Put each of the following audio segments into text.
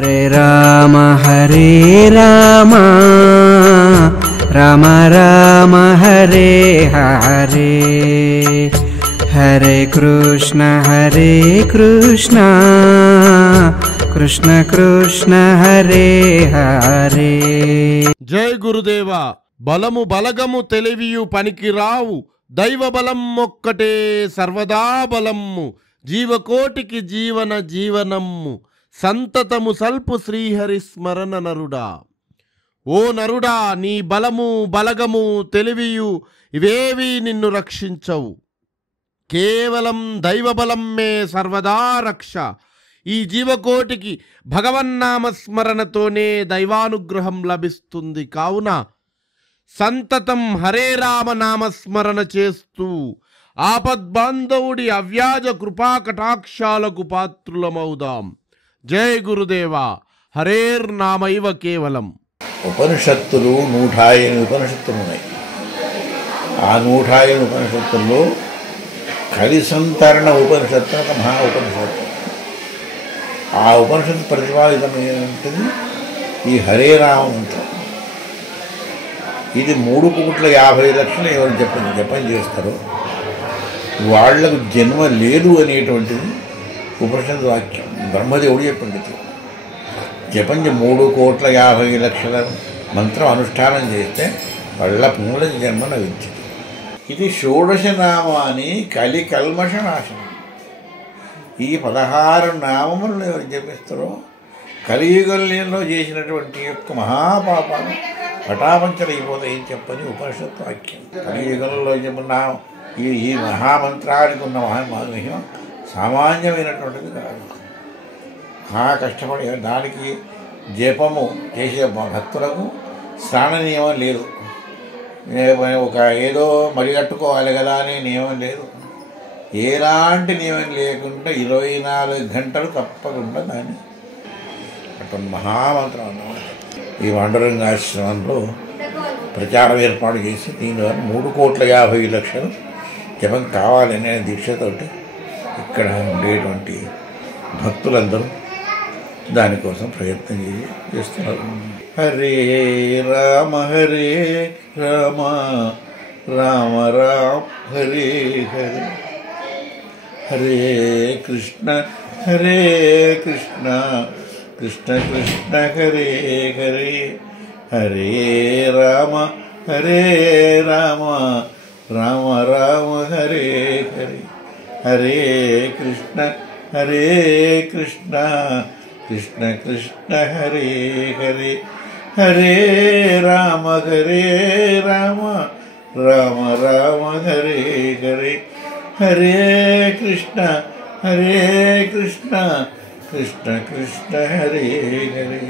हरे राम राम राम हरे हरे, हरे कृष्ण कृष्ण कृष्ण हरे हरे। जय गुरुदेवा। బలము బలగము తెలివియు పనికిరావు, దైవ బలం ఒక్కటే సర్వదా బలమ్ము, జీవకోటికి జీవన జీవనమ్ము, సంతతము సల్పు శ్రీహరి స్మరణ నరుడా. ఓ నరుడా, నీ బలము బలగము తెలివియు ఇవేవి నిన్ను రక్షించవు, కేవలం దైవబలమ్మే సర్వదా రక్ష. ఈ జీవకోటికి భగవన్నామస్మరణతోనే దైవానుగ్రహం లభిస్తుంది. కావున సంతతం హరే రామ నామస్మరణ చేస్తూ ఆపద్బాంధవుడి అవ్యాజ కృపా కటాక్షాలకు పాత్రులమవుదాం. జై గురుదేవా. హరేర్ నామైవ కేవలం. ఉపనిషత్తులు 108 ఉపనిషత్తులు ఉన్నాయి. ఆ 108 ఉపనిషత్తుల్లో కలిసంతరణ ఉపనిషత్తు ఒక మహా ఉపనిషత్తు. ఆ ఉపనిషత్తు ప్రతిపాదితమైనది ఈ హరే రామ మంత్రం. ఇది 3,50,00,000 ఎవరు జపం చేస్తారో వాళ్లకు జన్మ లేదు అనేటువంటిది ఉపనిషత్తు వాక్యం. బ్రహ్మదేవుడు చెప్పింది. జపం 3,50,00,000 మంత్రం అనుష్ఠానం చేస్తే వాళ్ళ పునః జన్మ లభించింది. ఇది షోడశ నామాని కలి కల్మష నాశనం. ఈ 16 నామములను ఎవరు జపిస్తారో కలియుగంలో చేసినటువంటి యొక్క మహాపాపాలు పటాపంచలైపోతాయని చెప్పని ఉపనిషత్తు వాక్యం. కలియుగంలో చెప్పిన ఈ మహామంత్రానికి ఉన్న మహిమ సామాన్యమైనటువంటిది కాదు. కష్టపడి దానికి జపము చేసే భక్తులకు స్నాన నియమం లేదు, ఒక ఏదో మడిగట్టుకోవాలి కదా అనే నియమం లేదు. ఎలాంటి నియమం లేకుండా 24 గంటలు తప్పకుండా దాన్ని అటువంటి మహామంత్రం అన్నమాట. ఈ పాండురంగాశ్రమంలో ప్రచారం ఏర్పాటు చేసి దీనివల్ల 3,50,00,000 జపం కావాలనే దీక్షతోటి ఇక్కడ ఉండేటువంటి భక్తులందరూ దానికోసం ప్రయత్నం చేస్తున్నారు. హరే రామ రామ రామ హరే హరే, హరే కృష్ణ కృష్ణ కృష్ణ హరే హరే, హరే రామ రామ రామ హరే హరే, హరే కృష్ణ కృష్ణ కృష్ణ హరే హరే, హరే రామ రామ రామ హరే హరే, హరే కృష్ణ కృష్ణ కృష్ణ హరే హరే.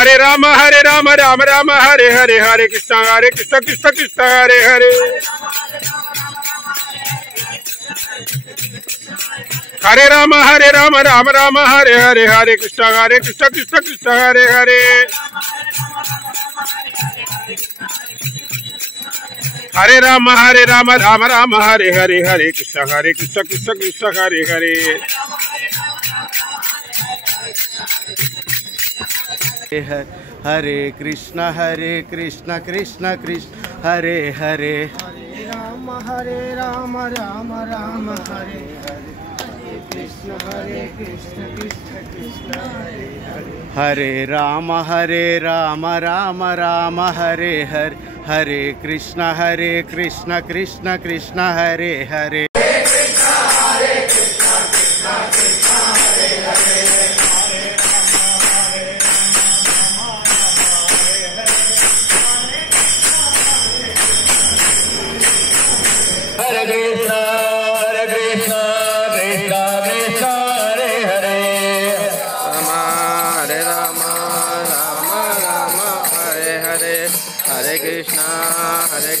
हरे राम राम राम हरे हरे, हरे कृष्ण कृष्ण कृष्ण हरे हरे। हरे राम राम राम हरे हरे हरे कृष्ण कृष्ण कृष्ण हरे हरे हरे राम राम राम हरे हरे हरे कृष्ण कृष्ण कृष्ण हरे हरे हरे कृष्ण कृष्ण कृष्ण हरे हरे राम राम राम हरे हरे कृष्ण कृष्ण कृष्ण हरे Ram Ram Ram Hare Hare Hare Krishna Krishna Krishna Hare Hare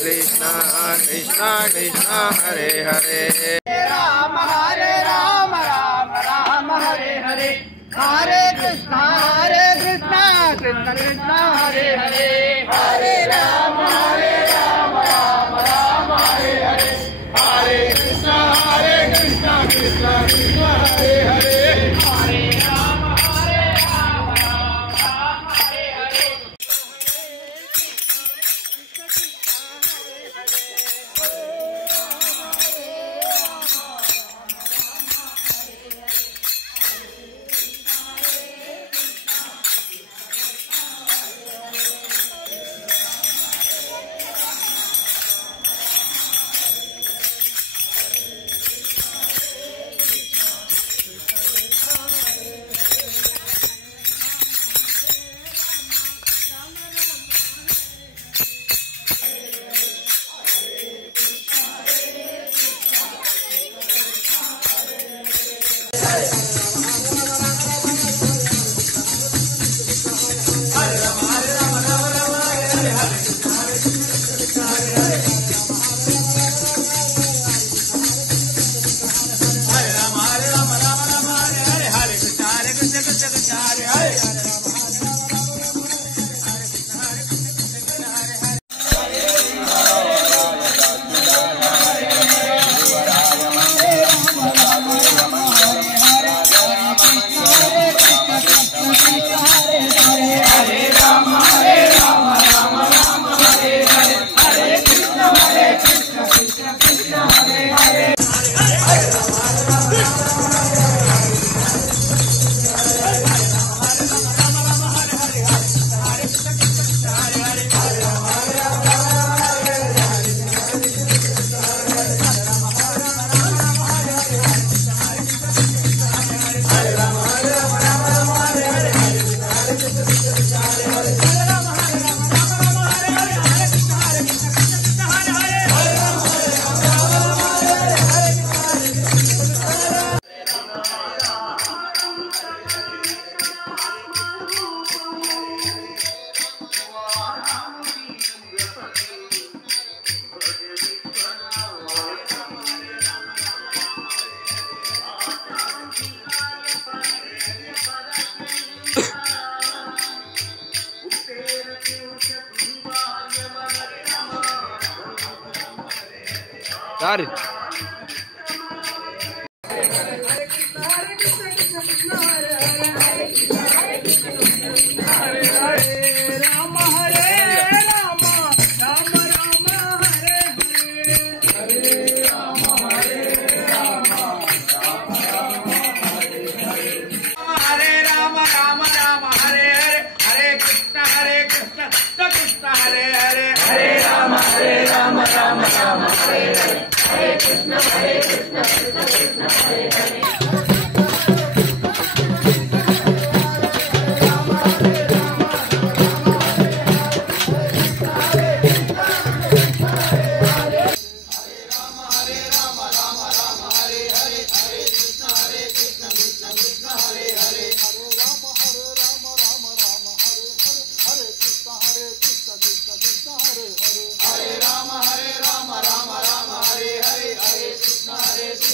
Krishna Krishna Krishna Hare Hare Ram Ram Ram Hare Hare Hare Krishna Krishna Krishna Hare Hare Hare Ram Ram Ram Hare Hare Hare Krishna Krishna Krishna Hare Hare Hare Ram Ram Hare Hare Got it. Hare Krishna, Hare Krishna, Krishna Krishna, Hare Hare, Hare Krishna, Hare Krishna,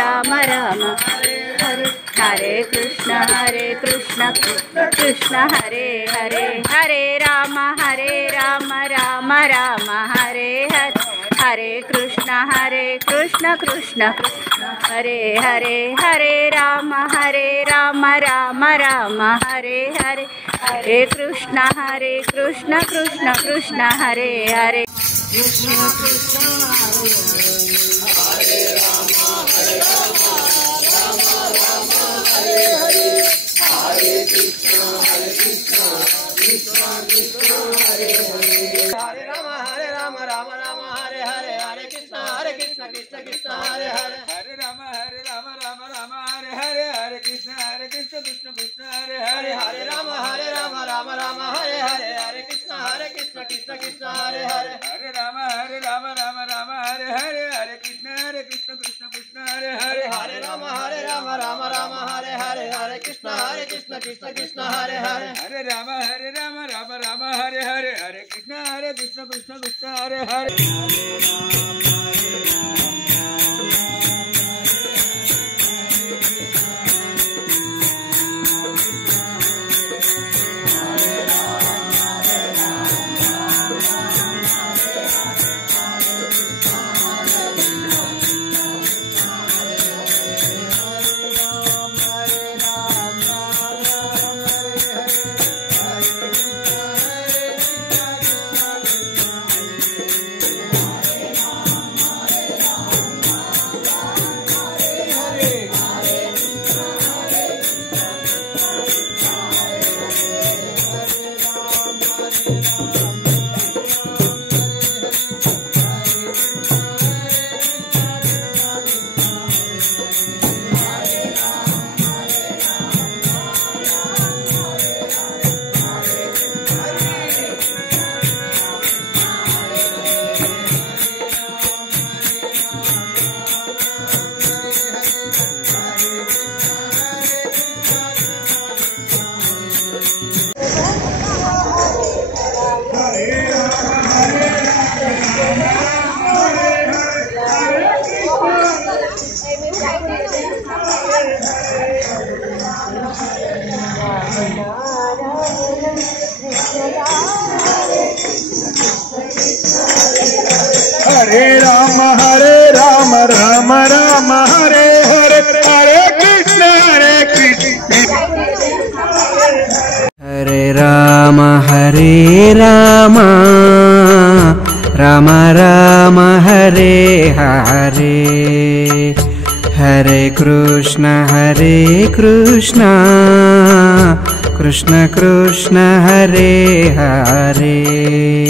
Ram Ram Hare Krishna Krishna Krishna Hare Hare Hare Ram Ram Ram Hare Hare Hare Krishna Krishna Krishna Hare Hare Hare Ram Ram Ram Hare Hare Hare Krishna Krishna Krishna Hare Hare Krishna Krishna Hare Ram Hare Hare Hare Krishna Krishna Krishna Hare Hare Hare Ram Ram Hare Hare Hare Krishna Krishna Krishna Hare Hare Hare Ram Ram Hare Hare Hare Krishna Krishna Krishna Hare Hare Hare Ram Ram Hare Hare Hare Krishna Krishna Krishna Hare Hare Hare Ram Ram Hare Hare Hare Krishna Krishna Krishna Hare Hare Hare Ram Ram Hare Hare Hare Krishna Krishna Krishna Hare Hare Hare Ram Ram Hare Hare Hare Krishna Krishna Krishna Hare Hare Hare Ram Ram Ram Hare Hare Hare Krishna Hare Ram Ram Ram Hare Hare Hare Krishna Krishna Krishna Hare Hare.